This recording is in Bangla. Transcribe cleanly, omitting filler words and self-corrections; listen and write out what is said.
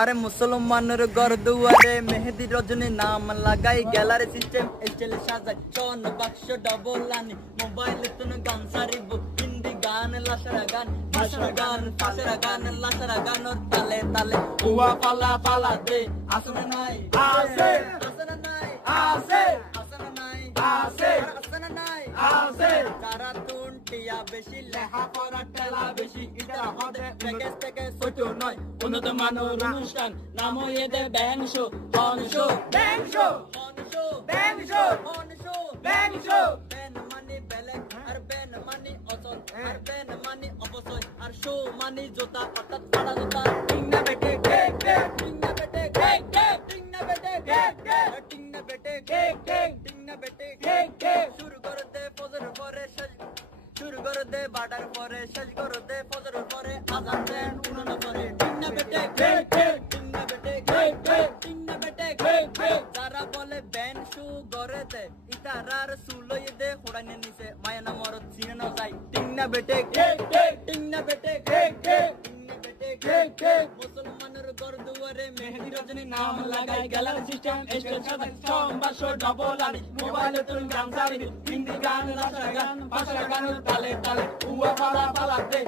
আরে মুসলমানের ঘর দুয়ারে মেহেদি রজনী নাম লাগাই গ্যালারি সিস্টেম স্টাইলে সাজাই চন বাক্স ডবল আনি মোবাইল তুন গান সারিব হিন্দি গান লাসারা গান ভাষারা গান ফাসরা গান লাসারা গান ওর তালে তালে উয়া পালা পালা দে আসনা নাই আসে আসনা নাই আসে আসনা নাই আসে আসনা নাই আসে তারা টুনটিয়া বেশি লেখা পড়া টেলা বেশি এটা হবে প্যাকেজ থেকে ছোট নয় উন্নত মানের অনুষ্ঠান নাম এদে ব্যাং শো হন শো ব্যাং শো হন শো ব্যাং শো হন শো ব্যাং শো ব্যান মানে বেলেগ আর ব্যান মানে অচল আর ব্যান মানে অপচয় আর শো মানে জোতা অর্থাৎ পাড়া জোতা টিং না বেটে কেক কেক টিং না বেটে কেক কেক টিং না বেটে কেক কেক টিং না বেটে কেক কেক টিং না বেটে কেক কেক শুরু করে দে ফজর পরে শুরু করে দে বাটার পরে শেষ করে দে ফজর পরে আজান দেন উনানো পরে টিং না বেটে কেক কেক টিং না বেটে কেক কেক টিং না বেটে কেক কেক যারা বলে ব্যান শু করে দে ইতারার সুলই দে হোড়ানে নিচে মায়া না মরদ চিনে না যাই টিং না বেটে কেক কেক টিং না বেটে কেক কেক টিং না বেটে কেক কেক মুসলমানের ঘর দুয়ারে মেহেদি রজনী নাম লাগাই গ্যালারি সিস্টেম স্টাইল সাজাই চন বাক্স ডবল আনি মোবাইল তুন গান সারি হিন্দি গান লাসারা গান ভাষারা গান তালে তালে উয়া পালা পালা দে